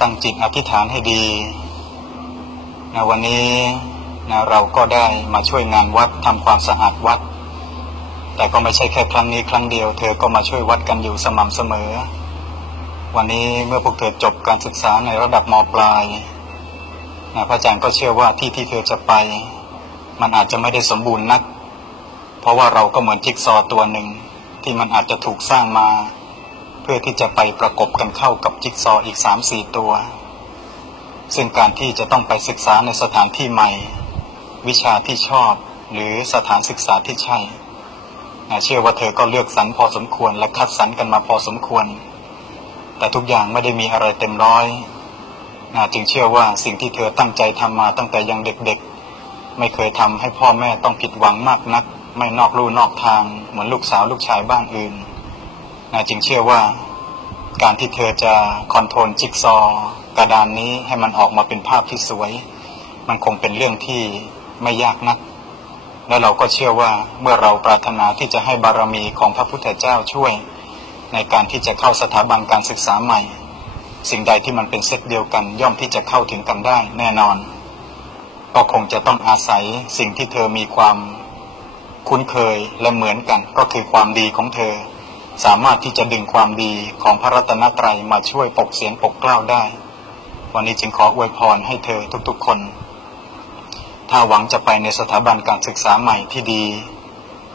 ตั้งจิตอธิษฐานให้ดีนะวันนี้นะเราก็ได้มาช่วยงานวัดทำความสะอาดวัด แต่ก็ไม่ใช่แค่ครั้งนี้ครั้งเดียว เธอก็มาช่วยวัดกันอยู่สม่ำเสมอ วันนี้เมื่อพวกเธอจบการศึกษาในระดับมปลายนะพระอาจารย์ก็เชื่อว่าที่ที่เธอจะไป มันอาจจะไม่ได้สมบูรณ์นัก เพราะว่าเราก็เหมือนจิ๊กซอว์ตัวหนึ่งที่มันอาจจะถูกสร้างมา พื่อที่จะไปประกบกันเข้ากับจิ๊กซออีกสามสี่ตัว ซึ่งการที่จะต้องไปศึกษาในสถานที่ใหม่ วิชาที่ชอบหรือสถานศึกษาที่ใช่นะเชื่อว่าเธอก็เลือกสรรพอสมควรและคัดสรรกันมาพอสมควร แต่ทุกอย่างไม่ได้มีอะไรเต็มร้อยนะจึงเชื่อว่าสิ่งที่เธอตั้งใจทำมาตั้งแต่ยังเด็กๆ ไม่เคยทำให้พ่อแม่ต้องผิดหวังมากนัก ไม่นอกลู่นอกทางเหมือนลูกสาวลูกชายบ้านอื่นนะจึงเชื่อว่า การที่เธอจะคอนโทรลจิ๊กซอ กระดานนี้ให้มันออกมาเป็นภาพที่สวย มันคงเป็นเรื่องที่ไม่ยากนัก และเราก็เชื่อว่าเมื่อเราปรารถนาที่จะให้บารมีของพระพุทธเจ้าช่วย ในการที่จะเข้าสถาบันการศึกษาใหม่ สิ่งใดที่มันเป็นเซตเดียวกันย่อมที่จะเข้าถึงกันได้แน่นอน ก็คงจะต้องอาศัยสิ่งที่เธอมีความคุ้นเคยและเหมือนกันก็คือความดีของเธอ สามารถที่จะดึงความดีของพระรัตนตรัยมาช่วยปกเสียงปกเกล้าได้ วันนี้จึงขออวยพรให้เธอทุกๆคน ถ้าหวังจะไปในสถาบันการศึกษาใหม่ที่ดี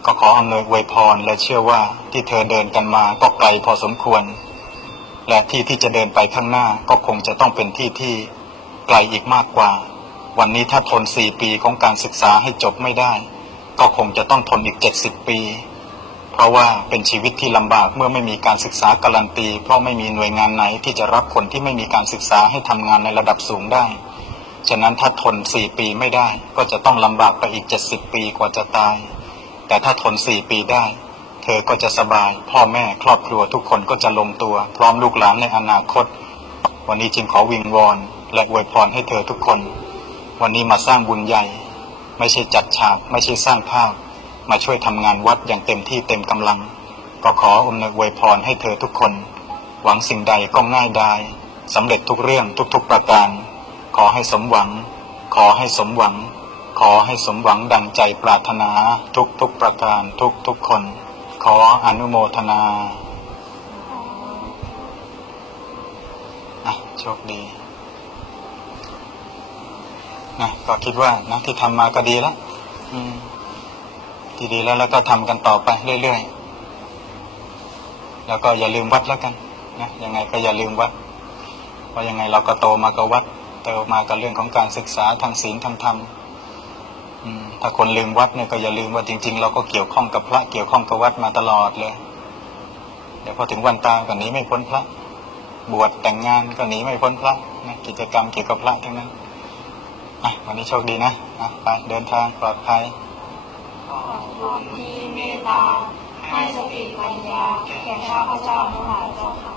ก็ขออำนวยอวยพรและเชื่อว่าที่เธอเดินกันมาก็ไกลพอสมควร และที่ที่จะเดินไปข้างหน้าก็คงจะต้องเป็นที่ที่ไกลอีกมากกว่า วันนี้ถ้าทนสี่ปีของการศึกษาให้จบไม่ได้ ก็คงจะต้องทนอีกเจ็ดสิบปี เพราะว่าเป็นชีวิตที่ลำบากเมื่อไม่มีการศึกษาการันตี เพราะไม่มีหน่วยงานไหนที่จะรับคนที่ไม่มีการศึกษาให้ทำงานในระดับสูงได้ ฉะนั้นถ้าทนสี่ปีไม่ได้ ก็จะต้องลำบากไปอีกเจ็ดสิบปีกว่าจะตาย แต่ถ้าทนสี่ปีได้ เธอก็จะสบาย พ่อแม่ครอบครัวทุกคนก็จะลงตัว พร้อมลูกหลานในอนาคต วันนี้จึงขอวิงวอนและอวยพรให้เธอทุกคน วันนี้มาสร้างบุญใหญ่ ไม่ใช่จัดฉาก ไม่ใช่สร้างภาพ มาช่วยทำงานวัดอย่างเต็มที่เต็มกำลัง ก็ขออมนวยอยพรให้เธอทุกคน หวังสิ่งใดก็ง่ายได้สำเร็จทุกเรื่องทุกๆประการ ขอให้สมหวัง ขอให้สมหวัง ขอให้สมหวังดังใจปรารถนาทุกๆประการทุกๆคน ขออนุโมทนาโชคดีนะก็คิดว่านะที่ทำมาก็ดีแล้ว อืม ที่ดีแล้วแล้วก็ทำกันต่อไปเรื่อยๆ แล้วก็อย่าลืมวัดแล้วกันนะยังไงก็อย่าลืมวัดเพราะยังไงเราก็โตมากับวัดโตมากับเรื่องของการศึกษาทางศีลทางธรรมอืมถ้าคนลืมวัดเนี่ยก็อย่าลืมว่าจริง ๆ เราก็เกี่ยวข้องกับพระเกี่ยวข้องกับวัดมาตลอดเลย เดี๋ยวพอถึงวันตายก็หนีไม่พ้นพระ บวชแต่งงานก็หนีไม่พ้นพระนะกิจกรรมเกี่ยวกับพระทั้งนั้นอะวันนี้โชคดีนะอะไปเดินทางปลอดภัย ที่เมตตาให้สติปัญญาแก่ข้าพเจ้าทั้งหลายเจ้าค่ะ